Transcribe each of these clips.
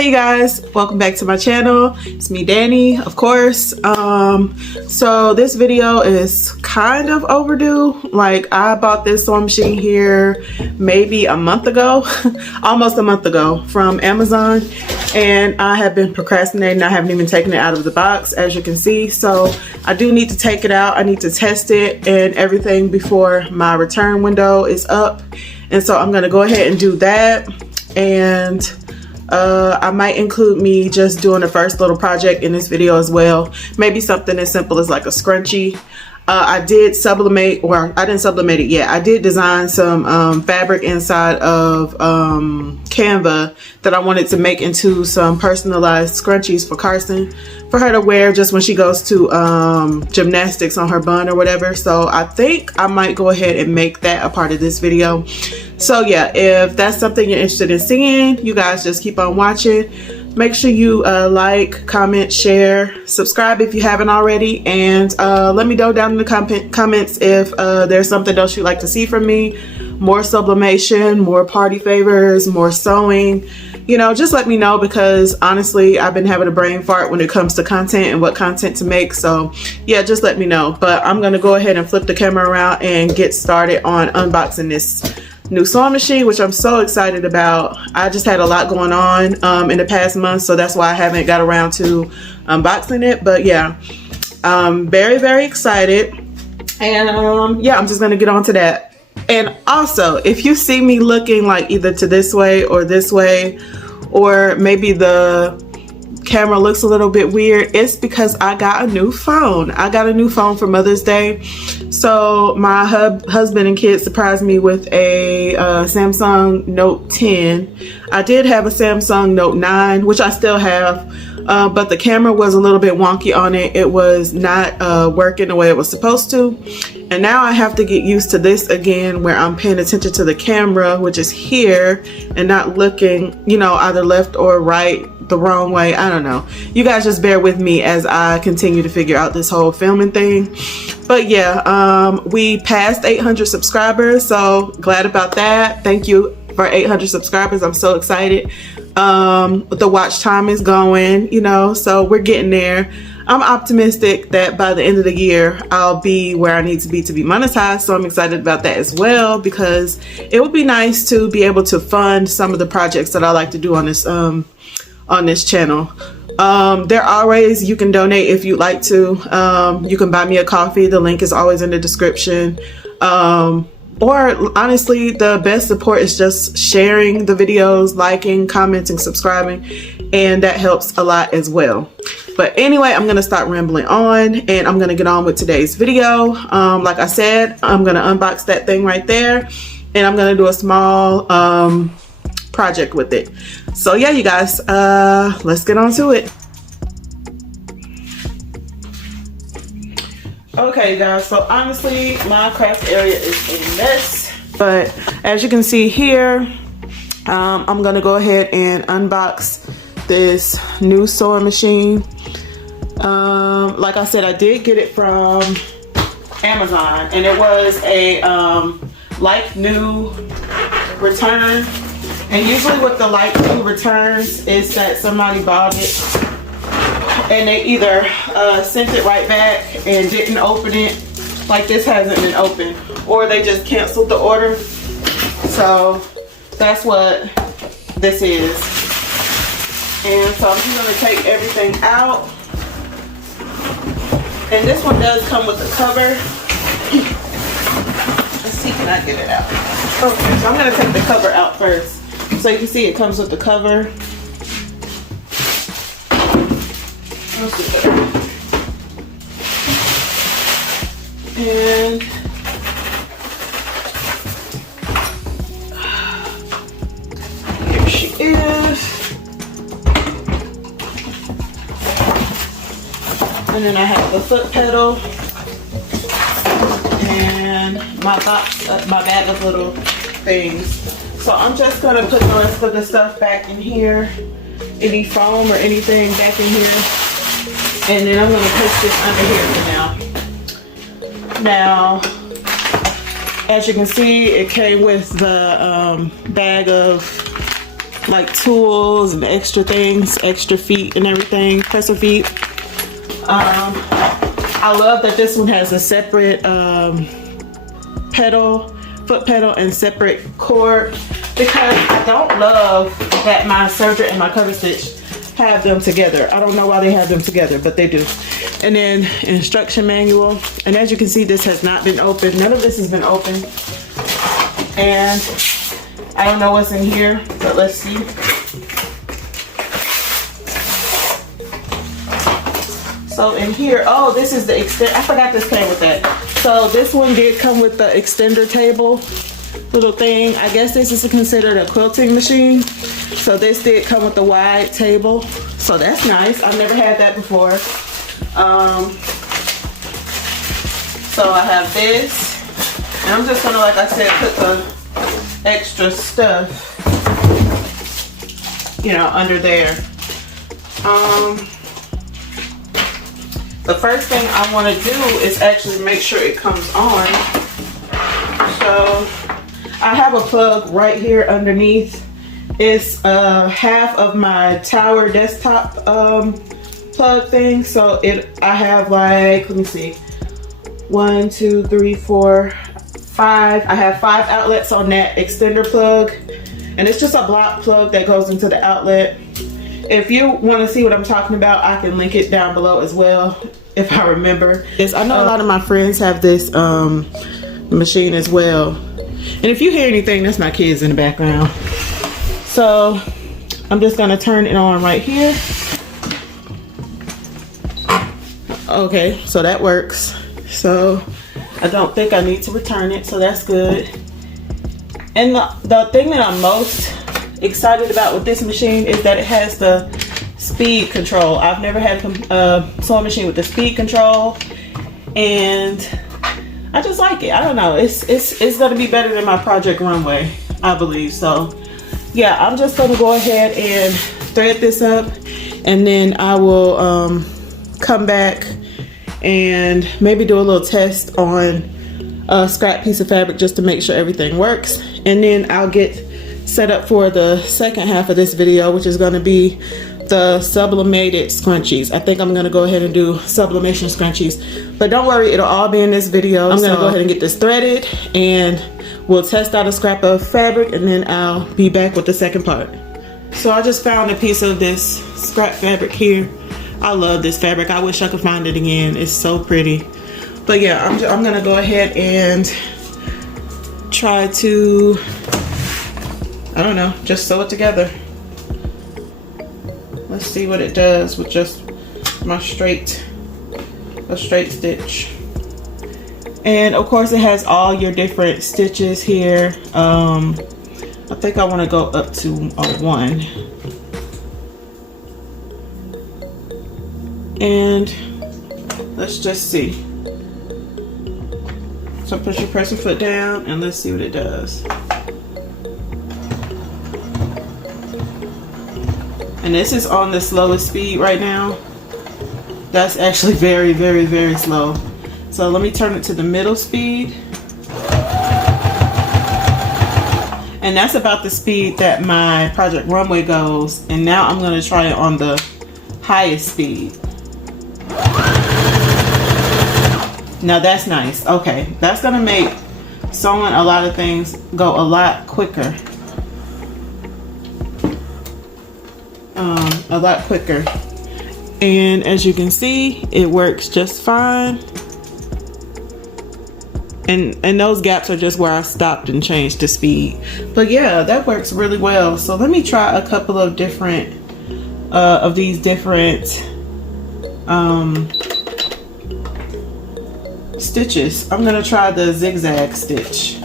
Hey you guys, welcome back to my channel. It's me, Danny, of course. So this video is kind of overdue. Like, I bought this sewing machine here maybe a month ago, almost a month ago, from Amazon, and I have been procrastinating. I haven't even taken it out of the box, as you can see. So I do need to take it out. I need to test it and everything before my return window is up, and so I'm gonna go ahead and do that. And I might include me just doing the first little project in this video as well. Maybe something as simple as like a scrunchie. I did sublimate, or I didn't sublimate it yet. I did design some fabric inside of Canva that I wanted to make into some personalized scrunchies for Carson, for her to wear just when she goes to gymnastics on her bun or whatever. So I think I might go ahead and make that a part of this video. So yeah, if that's something you're interested in seeing, you guys just keep on watching. Make sure you like, comment, share, subscribe if you haven't already, and let me know down in the comments if there's something else you'd like to see from me. More sublimation, more party favors, more sewing. You know, just let me know, because honestly, I've been having a brain fart when it comes to content and what content to make. So yeah, just let me know. But I'm gonna go ahead and flip the camera around and get started on unboxing this new sewing machine, which I'm so excited about. I just had a lot going on in the past month, so that's why I haven't got around to unboxing it. But yeah, I'm very excited, and yeah, I'm just gonna get on to that. And also, if you see me looking like either to this way, or maybe the camera looks a little bit weird, it's because I got a new phone. I got a new phone for Mother's Day. So my husband and kids surprised me with a Samsung Note 10. I did have a Samsung Note 9, which I still have, but the camera was a little bit wonky on it. It was not working the way it was supposed to. And now I have to get used to this again, where I'm paying attention to the camera, which is here, and not looking, you know, either left or right, the wrong way. I don't know. You guys just bear with me as I continue to figure out this whole filming thing. But yeah, we passed 800 subscribers, so glad about that. Thank you for 800 subscribers. I'm so excited. The watch time is going, you know, so we're getting there. I'm optimistic that by the end of the year I'll be where I need to be monetized, so I'm excited about that as well, because it would be nice to be able to fund some of the projects that I like to do on this channel. There are ways you can donate if you'd like to. You can buy me a coffee. The link is always in the description. Or honestly, the best support is just sharing the videos, liking, commenting, subscribing, and that helps a lot as well. But anyway, I'm gonna stop rambling on, and I'm gonna get on with today's video. Like I said, I'm gonna unbox that thing right there, and I'm gonna do a small project with it. So yeah, you guys, let's get on to it. Okay guys, so honestly, my craft area is a mess, but as you can see here, I'm gonna go ahead and unbox this new sewing machine. Like I said, I did get it from Amazon, and it was a like new return. And usually with the like new returns is that somebody bought it and they either sent it right back and didn't open it, like this hasn't been opened, or they just canceled the order. So that's what this is. And so I'm just gonna take everything out. And this one does come with a cover. Let's see, can I get it out? Okay, so I'm gonna take the cover out first. So you can see it comes with the cover. And here she is. And then I have the foot pedal and my box, my bag of little things. So I'm just gonna put the rest of the stuff back in here, any foam or anything back in here, and then I'm gonna push this under here for now. Now, as you can see, it came with the bag of like tools and extra things, extra feet and everything, presser feet. I love that this one has a separate pedal, foot pedal, and separate cord, because I don't love that my serger and my cover stitch have them together. I don't know why they have them together, but they do. And then instruction manual, and as you can see, this has not been opened. None of this has been opened, and I don't know what's in here, but let's see. So in here, oh, this is the extend. I forgot this came with that. So this one did come with the extender table little thing. I guess this is considered a quilting machine. So this did come with the wide table. So that's nice. I've never had that before. So I have this, and I'm just gonna, like I said, put the extra stuff, you know, under there. The first thing I want to do is actually make sure it comes on. So I have a plug right here underneath. It's half of my tower desktop plug thing. So I have like, let me see, 1, 2, 3, 4, 5. I have 5 outlets on that extender plug, and it's just a block plug that goes into the outlet. If you want to see what I'm talking about, I can link it down below as well, if I remember. Yes, I know a lot of my friends have this machine as well. And if you hear anything, that's my kids in the background. So I'm just gonna turn it on right here. Okay, so that works. So I don't think I need to return it, so that's good. And the thing that I'm most excited about with this machine is that it has the speed control. I've never had a sewing machine with the speed control, and I just like it. I don't know, it's gonna be better than my Project Runway, I believe. So yeah, I'm just gonna go ahead and thread this up, and then I will come back and maybe do a little test on a scrap piece of fabric just to make sure everything works, and then I'll get set up for the second half of this video, which is going to be the sublimated scrunchies. I think I'm going to go ahead and do sublimation scrunchies, but don't worry, it'll all be in this video. I'm going to go ahead and get this threaded, and we'll test out a scrap of fabric, and then I'll be back with the second part. So I just found a piece of this scrap fabric here. I love this fabric. I wish I could find it again. It's so pretty. But yeah, I'm going to go ahead and try to, I don't know, just sew it together. Let's see what it does with just a straight stitch. And of course it has all your different stitches here. I think I want to go up to a 1. And let's just see. So press your foot down, and let's see what it does. And this is on the slowest speed right now. That's actually very, very, very slow. So let me turn it to the middle speed. And that's about the speed that my Project Runway goes. And now I'm going to try it on the highest speed. Now that's nice. Okay, that's going to make sewing a lot of things go a lot quicker. A lot quicker. And as you can see, it works just fine. And those gaps are just where I stopped and changed the speed. But yeah, that works really well. So let me try a couple of different of these different stitches. I'm gonna try the zigzag stitch,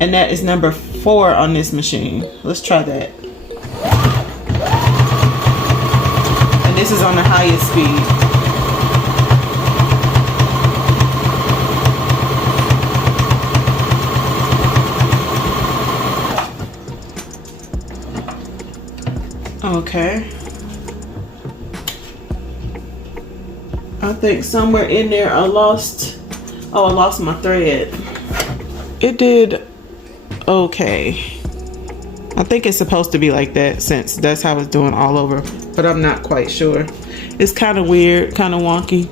and that is number 4 on this machine. Let's try that. And this is on the highest speed. Okay. I think somewhere in there I lost, oh, I lost my thread. It did okay. I think it's supposed to be like that since that's how it's doing all over, but I'm not quite sure. It's kind of weird, kind of wonky.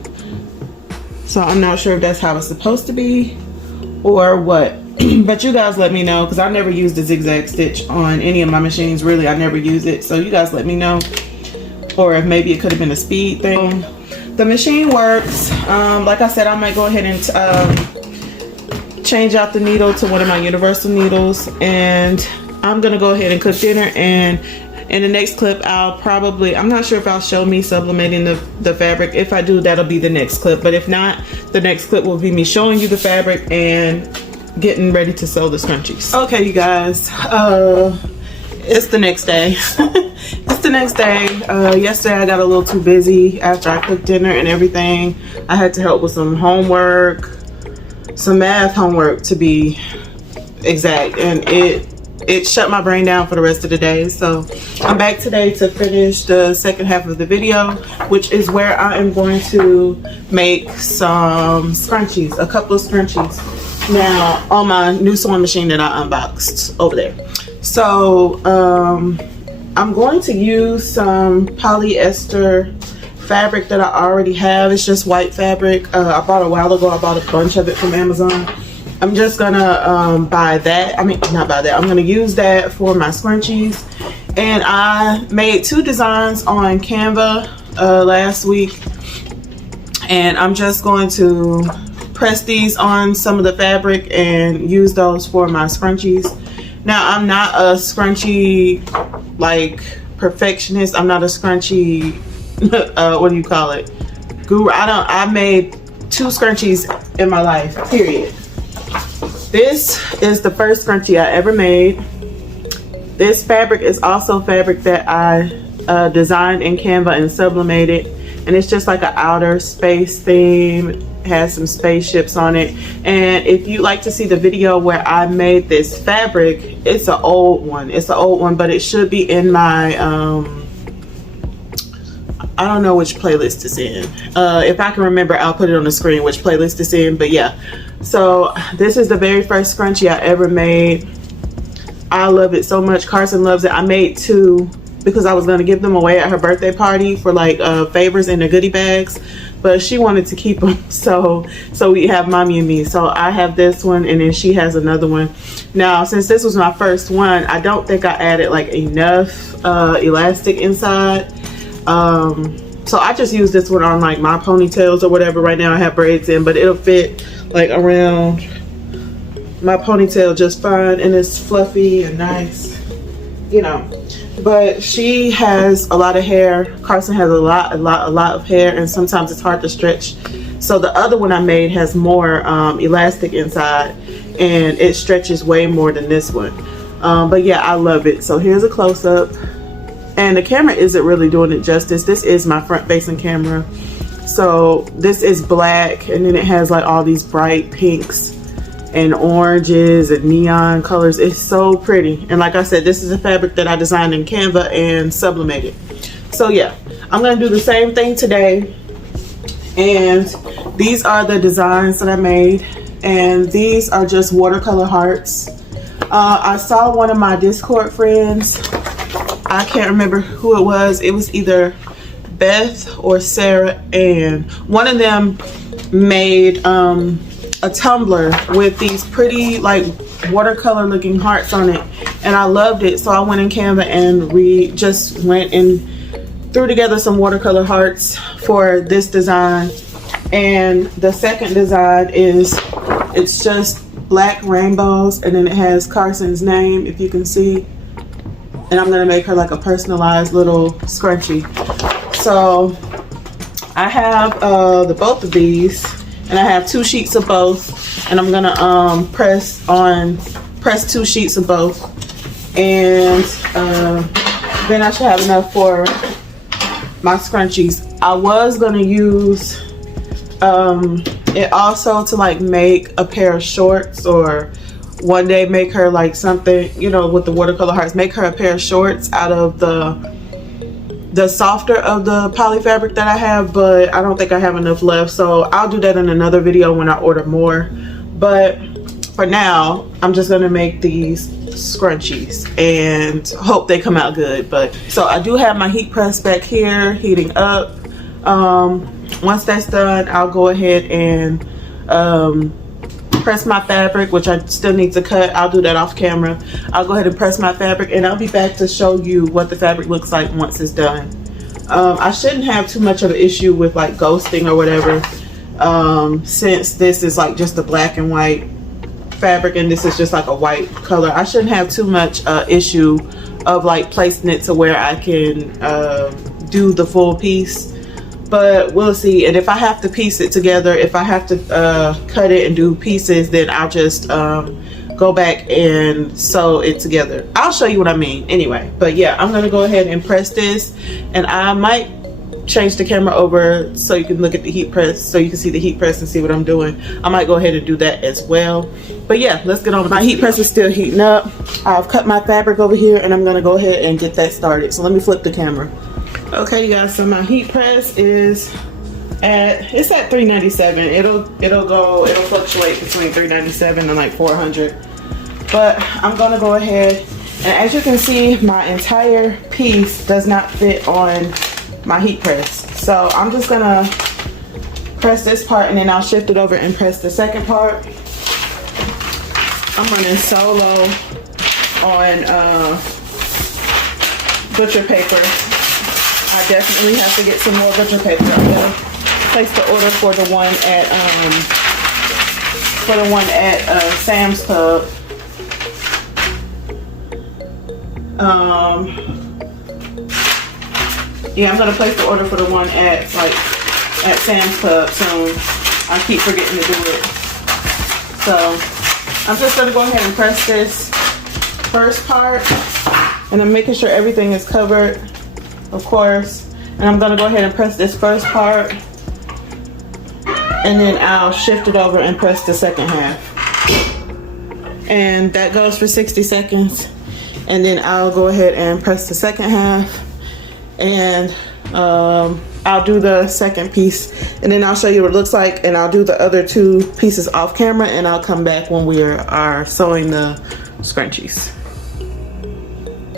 So I'm not sure if that's how it's supposed to be or what. But you guys let me know, because I never used the zigzag stitch on any of my machines. Really, I never use it. So you guys let me know. Or if maybe it could have been a speed thing. The machine works. Like I said, I might go ahead and change out the needle to one of my universal needles. And I'm going to go ahead and cook dinner. And in the next clip, I'm not sure if I'll show me sublimating the fabric. If I do, that'll be the next clip. But if not, the next clip will be me showing you the fabric and getting ready to sew the scrunchies. Okay, you guys, it's the next day. It's the next day. Yesterday I got a little too busy after I cooked dinner and everything. I had to help with some homework, some math homework to be exact, and it shut my brain down for the rest of the day. So I'm back today to finish the second half of the video, which is where I am going to make some scrunchies, a couple of scrunchies. Now on my new sewing machine that I unboxed over there. So I'm going to use some polyester fabric that I already have. It's just white fabric. I bought a while ago. I bought a bunch of it from Amazon. I'm just gonna buy that. I mean, not buy that. I'm gonna use that for my scrunchies. And I made 2 designs on Canva last week. And I'm just going to press these on some of the fabric and use those for my scrunchies. Now, I'm not a scrunchie like perfectionist. I'm not a scrunchie what do you call it, guru. I made 2 scrunchies in my life, period. This is the first scrunchie I ever made. This fabric is also fabric that I designed in Canva and sublimated, and it's just like an outer space theme. It has some spaceships on it. And if you'd like to see the video where I made this fabric, it's an old one. It's an old one, but it should be in my I don't know which playlist it's in. If I can remember, I'll put it on the screen which playlist it's in. But yeah, so this is the very first scrunchie I ever made. I love it so much. Carson loves it. I made 2 because I was going to give them away at her birthday party for like favors in the goodie bags, but she wanted to keep them, so we have mommy and me. So I have this one, and then she has another one. Now, since this was my first one, I don't think I added like enough elastic inside. So I just use this one on like my ponytails or whatever. Right now I have braids in, but it'll fit like around my ponytail just fine, and it's fluffy and nice, you know. But she has a lot of hair. Carson has a lot of hair, and sometimes it's hard to stretch. So the other one I made has more elastic inside, and it stretches way more than this one. But yeah, I love it. So here's a close-up, and the camera isn't really doing it justice. This is my front-facing camera. So this is black, and then it has like all these bright pinks and oranges and neon colors. It's so pretty. And like I said, this is a fabric that I designed in Canva and sublimated. So yeah, I'm gonna do the same thing today. And these are the designs that I made, and these are just watercolor hearts. I saw one of my Discord friends, I can't remember who it was. It was either Beth or Sarah, and one of them made a tumbler with these pretty like watercolor looking hearts on it, and I loved it. So I went in Canva and we just went and threw together some watercolor hearts for this design. And the second design is, it's just black rainbows, and then it has Carson's name, if you can see. And I'm gonna make her like a personalized little scrunchie. So I have the both of these, and I have 2 sheets of both, and I'm gonna press 2 sheets of both, and then I should have enough for my scrunchies. I was gonna use it also to like make a pair of shorts, or one day make her like something, you know, with the watercolor hearts, make her a pair of shorts out of the softer of the poly fabric that I have, but I don't think I have enough left, so I'll do that in another video when I order more. But for now, I'm just gonna make these scrunchies and hope they come out good. But so I do have my heat press back here heating up. Once that's done, I'll go ahead and press my fabric, which I still need to cut. I'll do that off camera. I'll go ahead and press my fabric, and I'll be back to show you what the fabric looks like once it's done. I shouldn't have too much of an issue with like ghosting or whatever, since this is like just a black and white fabric and this is just like a white color. I shouldn't have too much issue of like placing it to where I can do the full piece, but we'll see. And if I have to piece it together, if I have to cut it and do pieces, then I'll just go back and sew it together. I'll show you what I mean anyway. But yeah, I'm gonna go ahead and press this, and I might change the camera over so you can look at the heat press, so you can see the heat press and see what I'm doing. I might go ahead and do that as well. But yeah, let's get on. My heat press is still heating up. I've cut my fabric over here, and I'm gonna go ahead and get that started. So let me flip the camera. Okay, you guys, so my heat press is it's at 397. It'll fluctuate between 397 and like 400. But I'm gonna go ahead, and as you can see, my entire piece does not fit on my heat press. So I'm just gonna press this part, and then I'll shift it over and press the second part. I'm running solo on butcher paper. I definitely have to get some more butcher paper. I'm gonna place the order for the one at Sam's Club. Yeah, I'm gonna place the order for the one at Sam's Club soon. I keep forgetting to do it. So I'm just gonna go ahead and press this first part, and I'm making sure everything is covered, of course. And I'm gonna go ahead and press this first part, and then I'll shift it over and press the second half. And that goes for 60 seconds. And then I'll go ahead and press the second half, and I'll do the second piece, and then I'll show you what it looks like, and I'll do the other two pieces off camera, and I'll come back when we are sewing the scrunchies.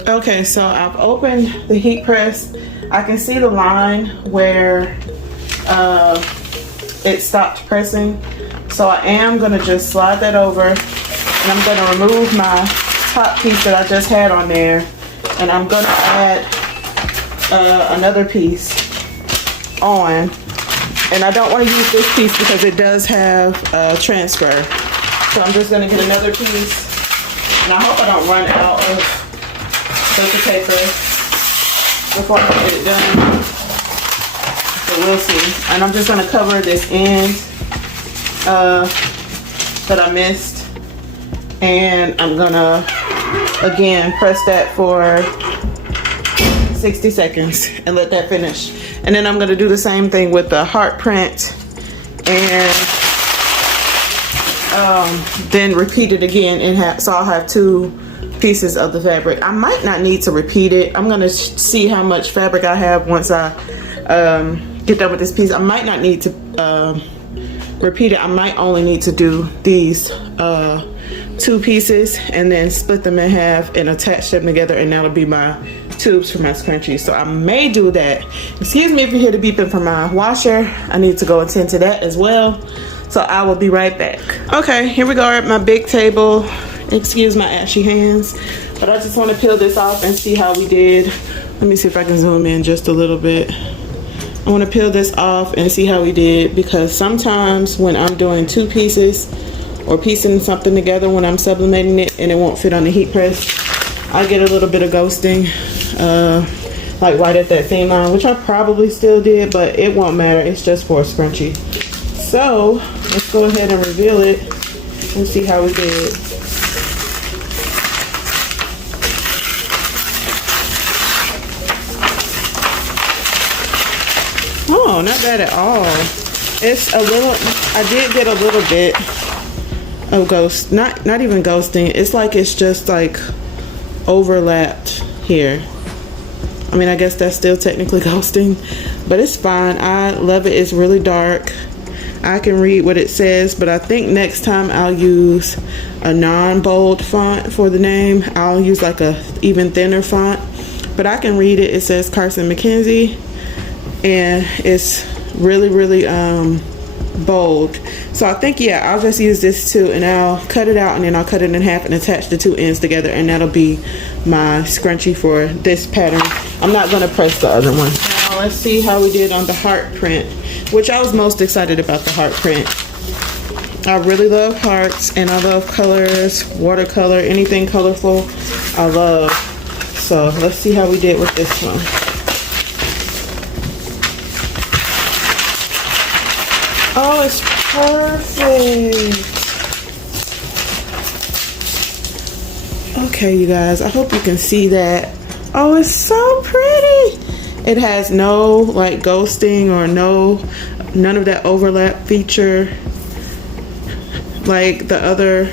Okay, so I've opened the heat press. I can see the line where it stopped pressing, so I am gonna just slide that over, and I'm gonna remove my top piece that I just had on there, and I'm gonna add another piece on. And I don't want to use this piece because it does have transfer, so I'm just gonna get another piece, and I hope I don't run out of butcher paper before I get it done, so we'll see. And I'm just gonna cover this end that I missed, and I'm gonna again press that for 60 seconds and let that finish. And then I'm gonna do the same thing with the heart print, and then repeat it again, and so I'll have two pieces of the fabric. I might not need to repeat it. I'm gonna see how much fabric I have once I get done with this piece. I might not need to repeat it. I might only need to do these two pieces and then split them in half and attach them together, and that'll be my tubes for my scrunchies. So I may do that. Excuse me if you hear the beeping from my washer. I need to go attend to that as well. So I will be right back. Okay, here we go at my big table. Excuse my ashy hands, but I just want to peel this off and see how we did. Let me see if I can zoom in just a little bit. I want to peel this off and see how we did, because sometimes when I'm doing two pieces or piecing something together, when I'm sublimating it and it won't fit on the heat press, I get a little bit of ghosting, like right at that seam line, which I probably still did, but it won't matter. It's just for a scrunchie. So let's go ahead and reveal it and see how we did. Oh, not bad at all. It's a little, I did get a little bit of ghost, not even ghosting. It's like it's just like overlapped here. I mean, I guess that's still technically ghosting, but it's fine. I love it. It's really dark. I can read what it says, but I think next time I'll use a non-bold font for the name. I'll use like a even thinner font, but I can read it. It says Carson McKenzie, and it's really bold. So I think, yeah, I'll just use this too, and I'll cut it out, and then I'll cut it in half and attach the two ends together, and that'll be my scrunchie for this pattern. I'm not going to press the other one. Now let's see how we did on the heart print, which I was most excited about. The heart print, I really love hearts, and I love colors, watercolor, anything colorful I love. So let's see how we did with this one. Oh, it's perfect. Okay, you guys, I hope you can see that. Oh, it's so pretty. It has no like ghosting or none of that overlap feature like the other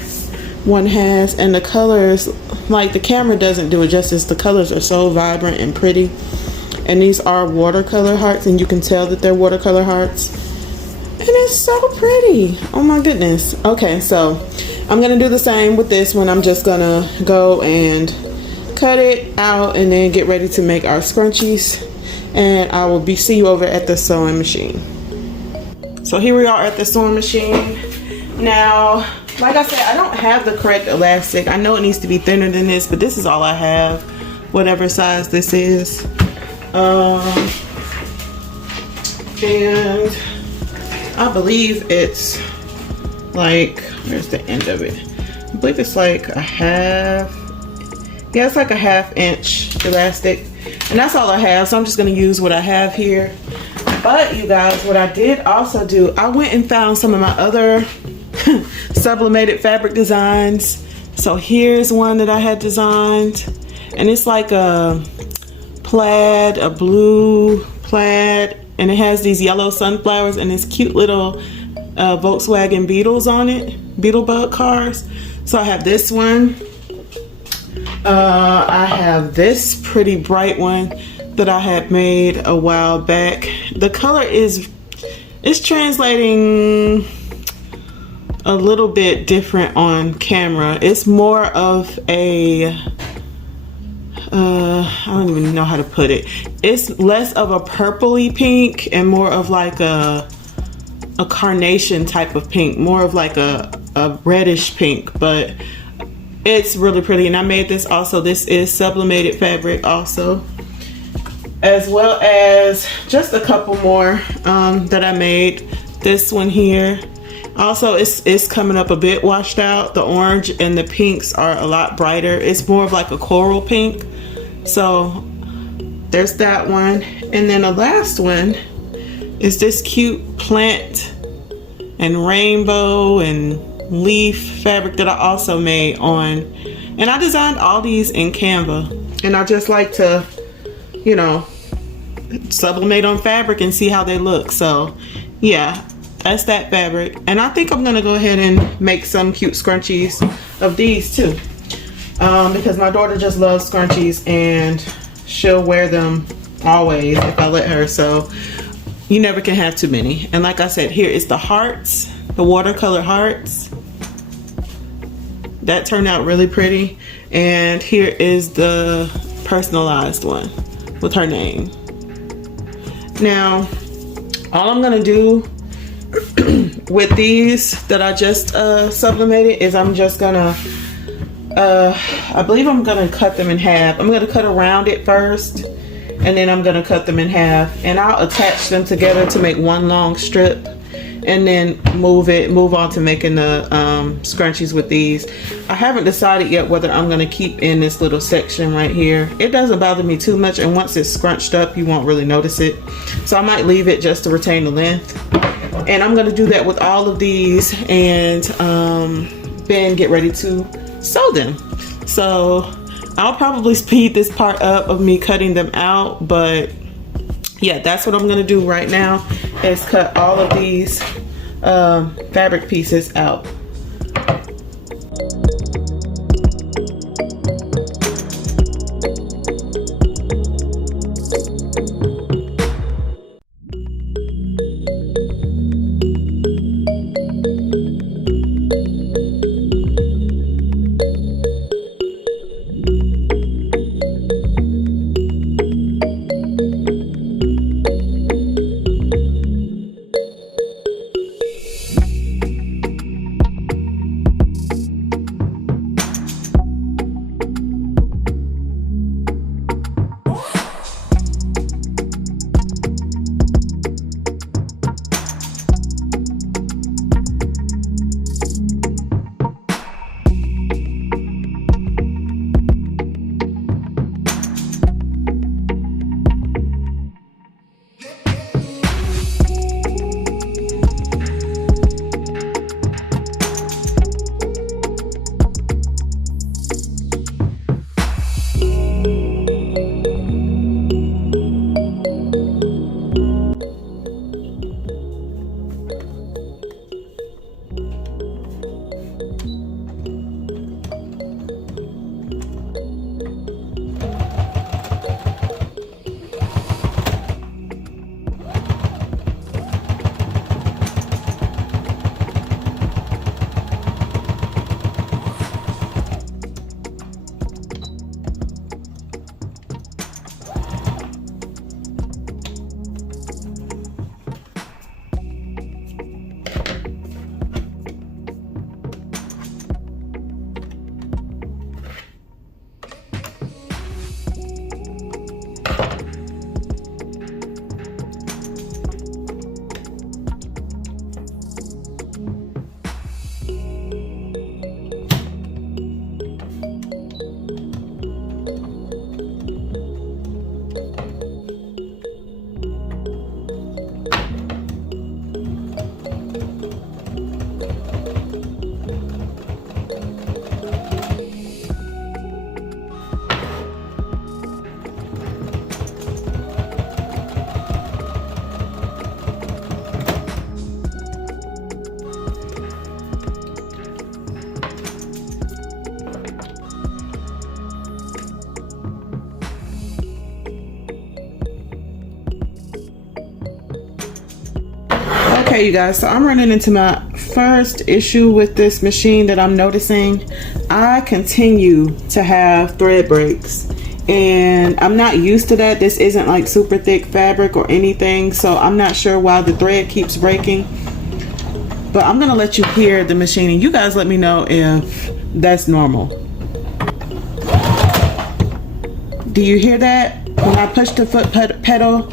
one has, and the colors, like the camera doesn't do it justice. The colors are so vibrant and pretty, and these are watercolor hearts, and you can tell that they're watercolor hearts. And it's so pretty. Oh my goodness. Okay, so I'm gonna do the same with this one. I'm just gonna go and cut it out and then get ready to make our scrunchies. And I will see you over at the sewing machine. So here we are at the sewing machine. Now, like I said, I don't have the correct elastic. I know it needs to be thinner than this, but this is all I have, whatever size this is. And I believe it's like, where's the end of it? I believe it's like a half, yeah, it's like a 1/2 inch elastic. And that's all I have, so I'm just gonna use what I have here. But you guys, what I did also do, I went and found some of my other sublimated fabric designs. So here's one that I had designed, and it's like a plaid, a blue plaid, and it has these yellow sunflowers and this cute little Volkswagen Beetles on it, Beetlebug cars. So I have this one. I have this pretty bright one that I had made a while back. The color is translating a little bit different on camera. It's more of a I don't even know how to put it. It's less of a purpley pink and more of like a carnation type of pink, more of like a reddish pink, but it's really pretty. And I made this also. This is sublimated fabric also, as well as just a couple more that I made. This one here also it's coming up a bit washed out. The orange and the pinks are a lot brighter. It's more of like a coral pink. So there's that one. And then the last one is this cute plant and rainbow and leaf fabric that I also made on, and I designed all these in Canva, and I just like to, you know, sublimate on fabric and see how they look. So yeah, that's that fabric. And I think I'm gonna go ahead and make some cute scrunchies of these too, because my daughter just loves scrunchies and she'll wear them always if I let her. So you never can have too many. And like I said, here is the hearts, the watercolor hearts. That turned out really pretty. And here is the personalized one with her name. Now, all I'm gonna do with these that I just sublimated is I'm just gonna, I believe I'm gonna cut them in half. I'm gonna cut around it first, and then I'm gonna cut them in half, and I'll attach them together to make one long strip, and then move on to making the scrunchies with these. I haven't decided yet whether I'm gonna keep in this little section right here. It doesn't bother me too much, and once it's scrunched up you won't really notice it, so I might leave it just to retain the length. And I'm gonna do that with all of these, and then get ready to sew them. So I'll probably speed this part up of me cutting them out, but yeah, that's what I'm gonna do right now, is cut all of these fabric pieces out. Okay, you guys, so I'm running into my first issue with this machine that I'm noticing. I continue to have thread breaks, and I'm not used to that. This isn't like super thick fabric or anything, so I'm not sure why the thread keeps breaking. But I'm gonna let you hear the machine, and you guys let me know if that's normal. Do you hear that? When I push the foot pedal,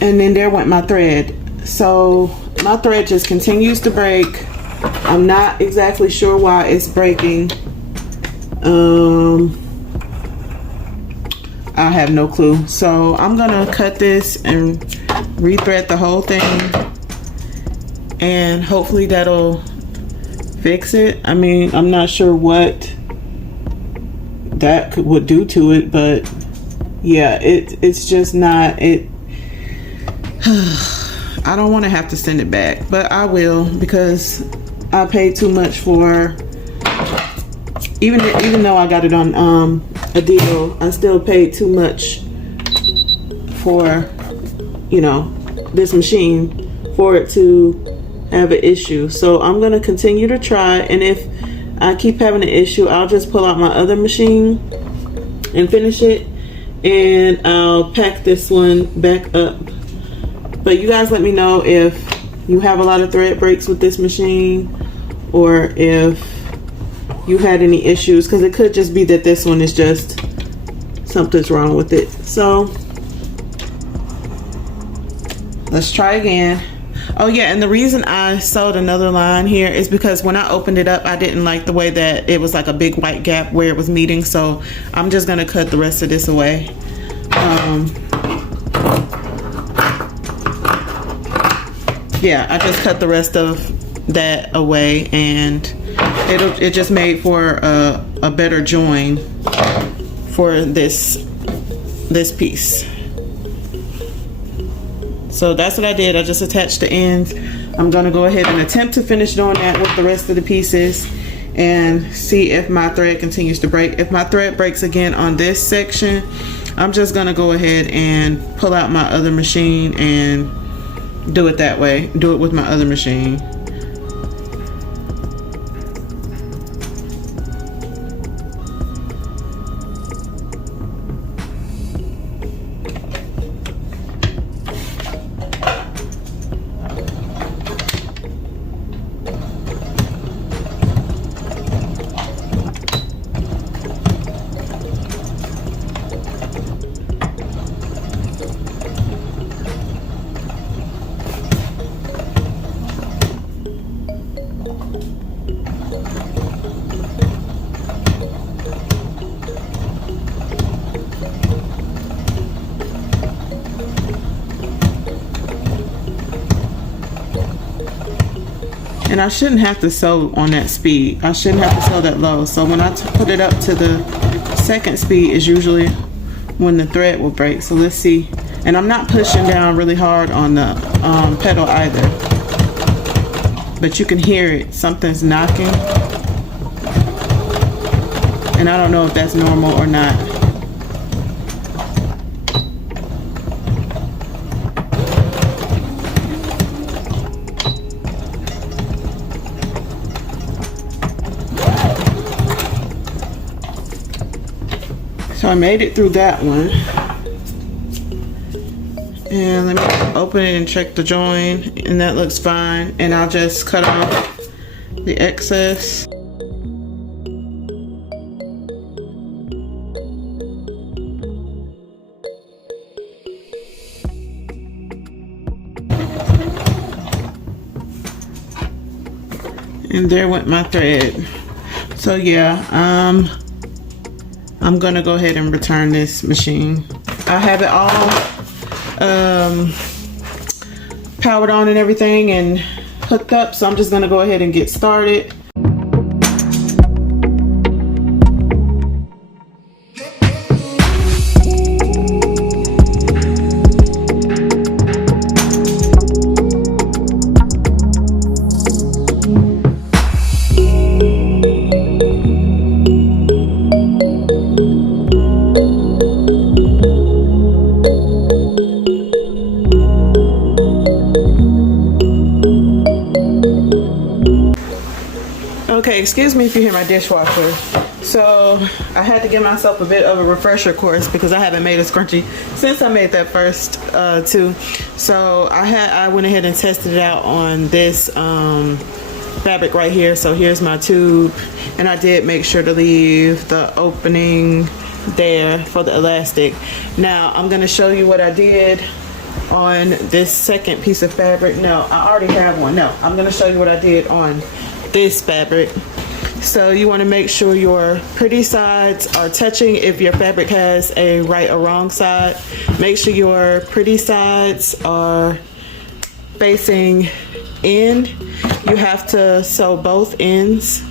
and then there went my thread. So my thread just continues to break. I'm not exactly sure why it's breaking. I have no clue. So I'm gonna cut this and rethread the whole thing, and hopefully that'll fix it. I mean, I'm not sure what that would do to it, but yeah, it's just not it. I don't want to have to send it back, but I will, because I paid too much for, even though I got it on a deal, I still paid too much for, you know, this machine for it to have an issue. So I'm gonna continue to try, and if I keep having an issue, I'll just pull out my other machine and finish it, and I'll pack this one back up. But you guys let me know if you have a lot of thread breaks with this machine, or if you had any issues, because it could just be that this one is just something's wrong with it. So let's try again. Oh yeah, and the reason I sewed another line here is because when I opened it up, I didn't like the way that it was like a big white gap where it was meeting, so I'm just gonna cut the rest of this away. Yeah, I just cut the rest of that away, and it just made for a better join for this piece. So that's what I did. I just attached the ends. I'm gonna go ahead and attempt to finish doing that with the rest of the pieces and see if my thread continues to break. If my thread breaks again on this section, I'm just gonna go ahead and pull out my other machine and do it that way. Do it with my other machine. And I shouldn't have to sew on that speed. I shouldn't have to sew that low. So when I put it up to the second speed is usually when the thread will break. So let's see. And I'm not pushing down really hard on the pedal either. But you can hear it. Something's knocking. And I don't know if that's normal or not. So I made it through that one. And let me open it and check the join, and that looks fine. And I'll just cut off the excess. And there went my thread. So yeah, I'm gonna go ahead and return this machine. I have it all powered on and everything and hooked up, so I'm just gonna go ahead and get started. Okay, excuse me if you hear my dishwasher. So I had to give myself a bit of a refresher course because I haven't made a scrunchie since I made that first two. So I went ahead and tested it out on this fabric right here. So here's my tube, and I did make sure to leave the opening there for the elastic. Now I'm going to show you what I did on this second piece of fabric. No, I already have one. No, I'm going to show you what I did on this fabric. So you want to make sure your pretty sides are touching. If your fabric has a right or wrong side, make sure your pretty sides are facing in. You have to sew both ends.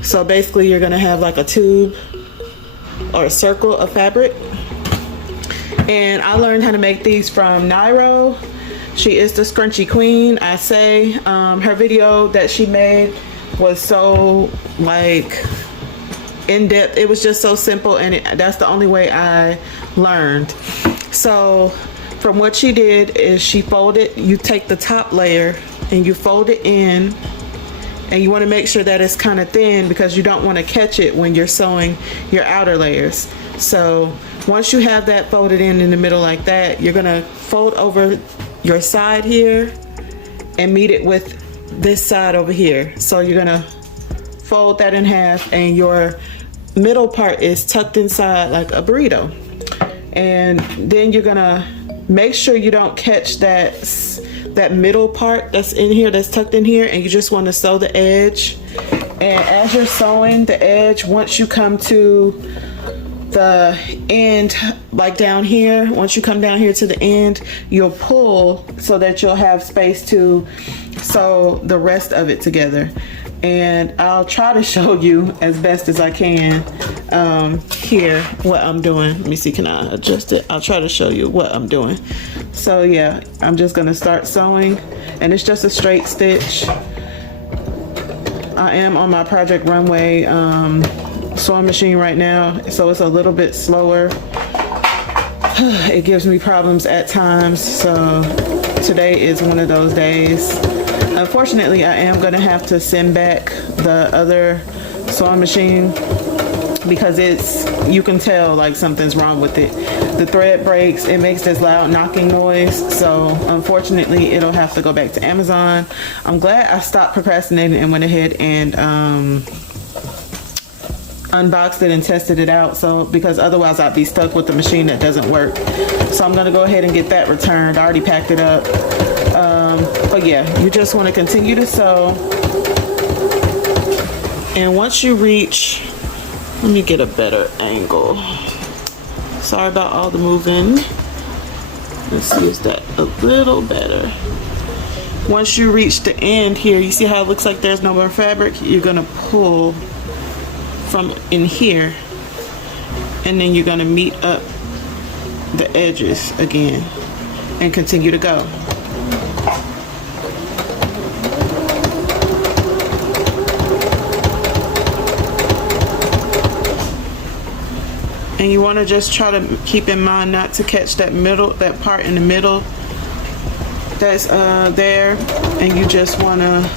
So basically you're going to have like a tube or a circle of fabric. And I learned how to make these from Nairo. She is the scrunchie queen, I say. Her video that she made was so like in-depth. It was just so simple, and that's the only way I learned. So from what she did is she folded, you take the top layer and you fold it in, and you want to make sure that it's kind of thin because you don't want to catch it when you're sewing your outer layers. So once you have that folded in the middle like that, you're gonna fold over your side here and meet it with this side over here. So you're gonna fold that in half, and your middle part is tucked inside like a burrito. And then you're gonna make sure you don't catch that middle part that's in here, that's tucked in here, and you just want to sew the edge. And as you're sewing the edge, once you come to the end, like down here, once you come down here to the end, you'll pull so that you'll have space to sew the rest of it together. And I'll try to show you as best as I can here what I'm doing. Let me see, can I adjust it? I'll try to show you what I'm doing. So yeah, I'm just gonna start sewing, and it's just a straight stitch. I am on my Project Runway sewing machine right now, so it's a little bit slower. It gives me problems at times, so today is one of those days. Unfortunately, I am going to have to send back the other sewing machine because you can tell like something's wrong with it. The thread breaks, it makes this loud knocking noise, so unfortunately it'll have to go back to Amazon. I'm glad I stopped procrastinating and went ahead and unboxed it and tested it out, so because otherwise I'd be stuck with the machine that doesn't work. So I'm gonna go ahead and get that returned. I already packed it up. But yeah, you just want to continue to sew, and once you reach, let me get a better angle. Sorry about all the moving. Let's see, is that a little better? Once you reach the end here, you see how it looks like there's no more fabric? You're gonna pull from in here, and then you're gonna meet up the edges again and continue to go. And you want to just try to keep in mind not to catch that part in the middle that's there, and you just want to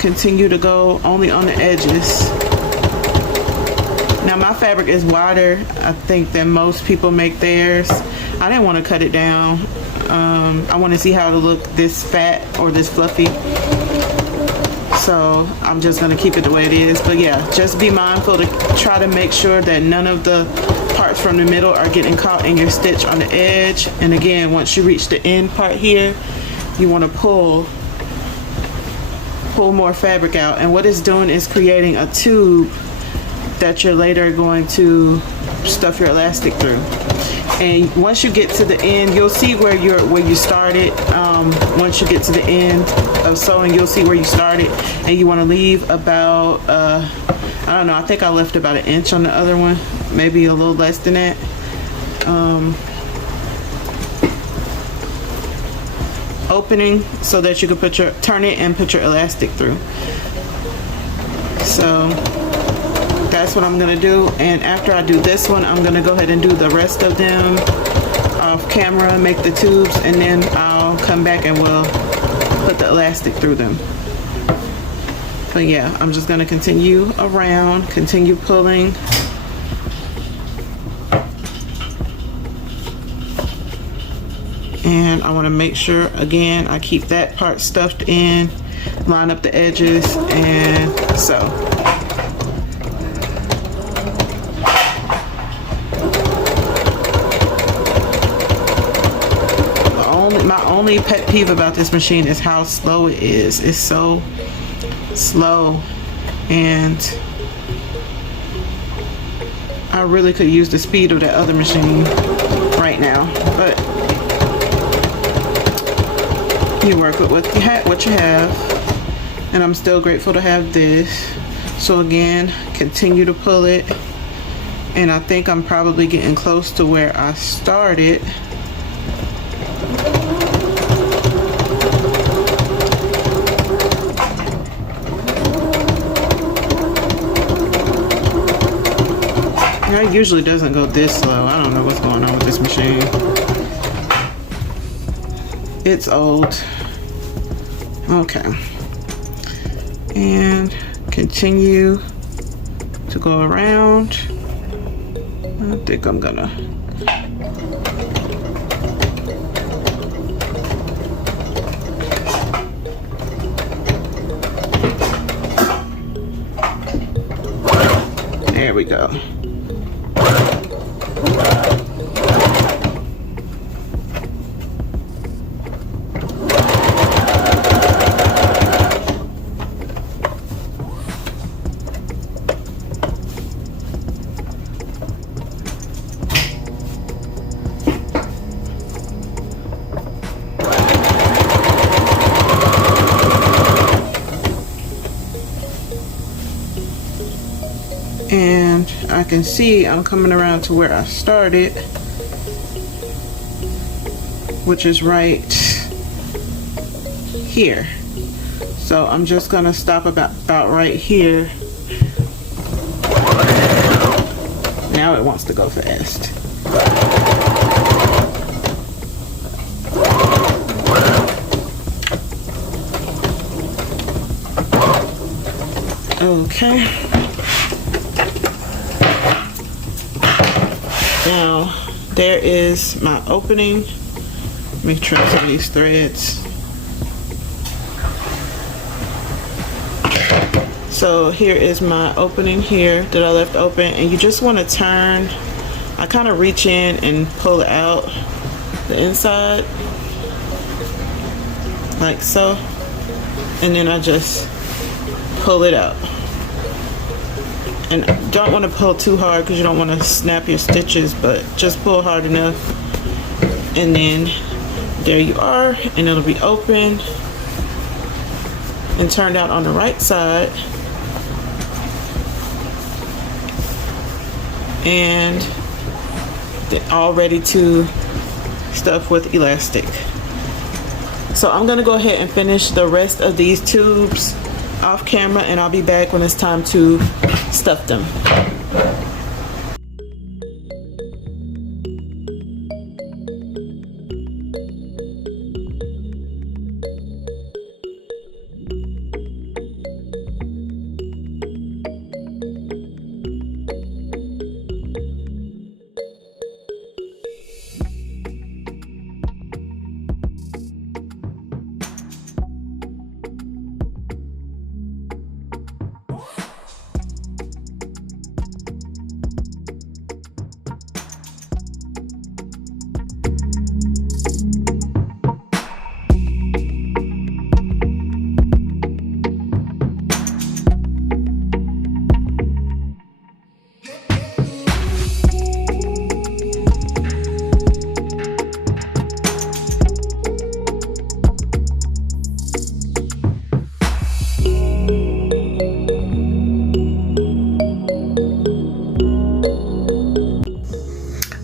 continue to go only on the edges. Now my fabric is wider, I think, than most people make theirs. I didn't want to cut it down. I want to see how it'll look this fat or this fluffy. So I'm just going to keep it the way it is. But yeah, just be mindful to try to make sure that none of the parts from the middle are getting caught in your stitch on the edge. And again, once you reach the end part here, you want to pull more fabric out. And what it's doing is creating a tube that you're later going to stuff your elastic through. And once you get to the end, you'll see where you started. Once you get to the end of sewing, you'll see where you started, and you want to leave about I don't know, I think I left about 1 inch on the other one, maybe a little less than that. Opening so that you can turn it and put your elastic through. So that's what I'm gonna do, and after I do this one, I'm gonna go ahead and do the rest of them off camera, make the tubes, and then I'll come back and we'll put the elastic through them. But yeah, I'm just gonna continue around, continue pulling. And I want to make sure, again, I keep that part stuffed in, line up the edges, and so. My only pet peeve about this machine is how slow it is. It's so slow, and I really could use the speed of that other machine right now, but you work with what you have, and I'm still grateful to have this. So again, continue to pull it, and I think I'm probably getting close to where I started. It usually doesn't go this slow. I don't know what's going on with this machine. It's old. Okay. And continue to go around. I think I'm gonna. There we go. And I can see I'm coming around to where I started, which is right here. So I'm just gonna stop about right here. Now it wants to go fast. Okay. Now, there is my opening. Let me trim some of these threads. So here is my opening here that I left open, and you just want to turn. I kind of reach in and pull it out the inside, like so, and then I just pull it out. And don't want to pull too hard because you don't want to snap your stitches, but just pull hard enough, and then there you are, and it'll be open and turned out on the right side, and all ready to stuff with elastic. So I'm gonna go ahead and finish the rest of these tubes off camera, and I'll be back when it's time to stuff them.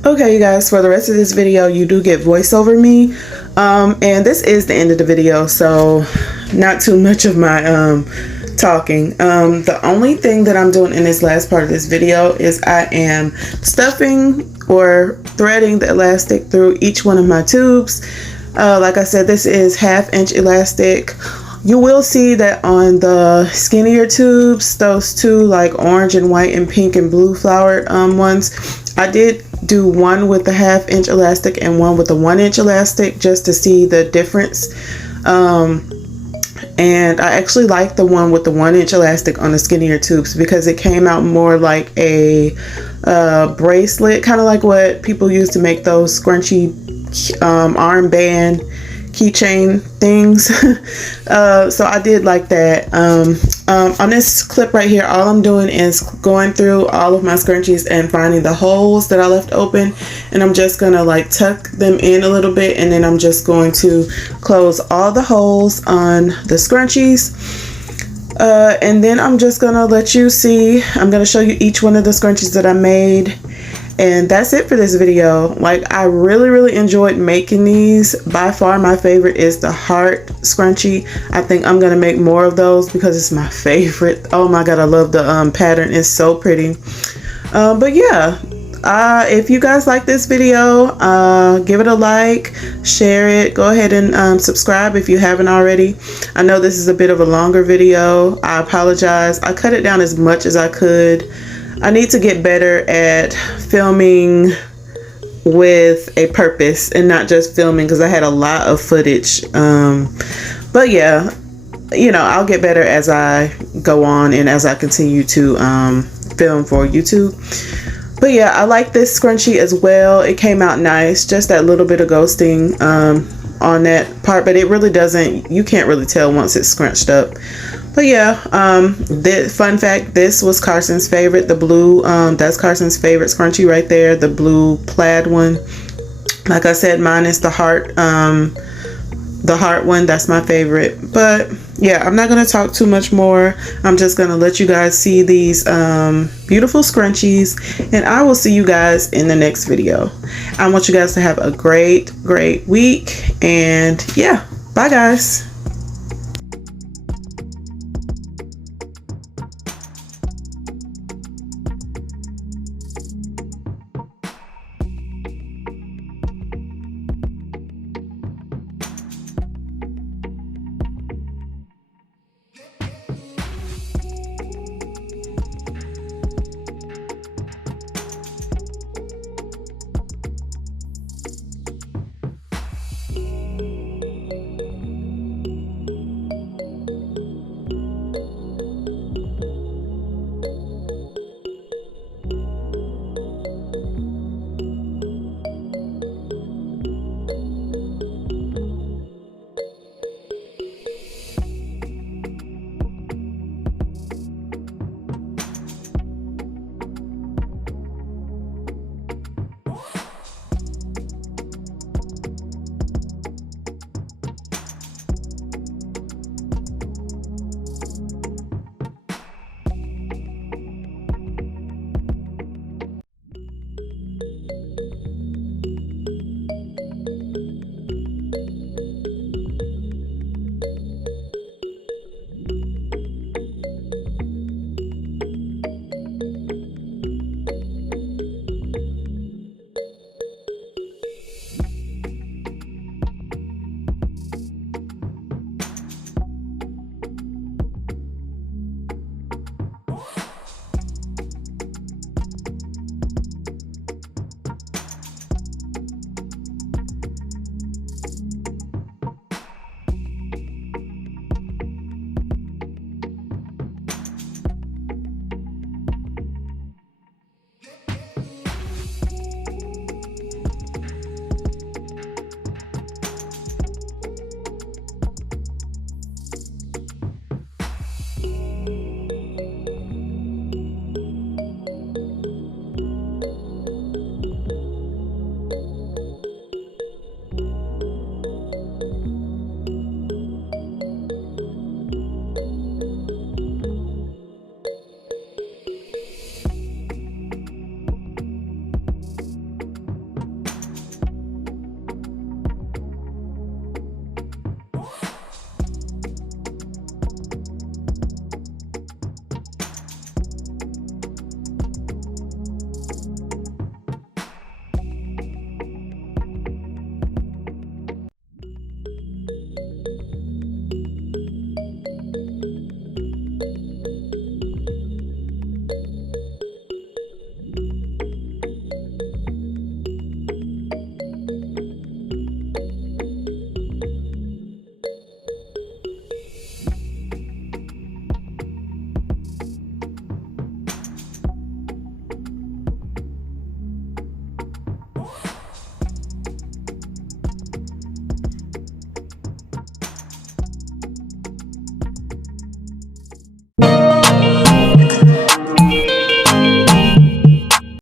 Okay, you guys, for the rest of this video you do get voice over me, and this is the end of the video, so not too much of my talking. The only thing that I'm doing in this last part of this video is I am stuffing or threading the elastic through each one of my tubes. Like I said, this is 1/2 inch elastic. You will see that on the skinnier tubes, those two like orange and white and pink and blue flowered ones, I did do one with the 1/2 inch elastic and one with the 1 inch elastic just to see the difference. And I actually like the one with the 1 inch elastic on the skinnier tubes because it came out more like a bracelet, kind of like what people use to make those scrunchy armband keychain things. So I did like that. On this clip right here, all I'm doing is going through all of my scrunchies and finding the holes that I left open, and I'm just gonna like tuck them in a little bit, and then I'm just going to close all the holes on the scrunchies. And then I'm just gonna let you see, I'm gonna show you each one of the scrunchies that I made. And that's it for this video. Like, I really enjoyed making these. By far my favorite is the heart scrunchie. I think I'm gonna make more of those because it's my favorite. Oh my god, I love the pattern. It's so pretty. But yeah, if you guys like this video, give it a like, share it, go ahead and subscribe if you haven't already. I know this is a bit of a longer video. I apologize. I cut it down as much as I could. I need to get better at filming with a purpose and not just filming because I had a lot of footage. But yeah, you know, I'll get better as I go on and as I continue to film for YouTube. But yeah, I like this scrunchie as well. It came out nice. Just that little bit of ghosting on that part, but it really doesn't, you can't really tell once it's scrunched up. But yeah, fun fact, this was Carson's favorite, the blue, that's Carson's favorite scrunchie right there, the blue plaid one. Like I said, mine is the heart one, that's my favorite. But yeah, I'm not going to talk too much more. I'm just going to let you guys see these beautiful scrunchies, and I will see you guys in the next video. I want you guys to have a great week, and yeah, bye guys.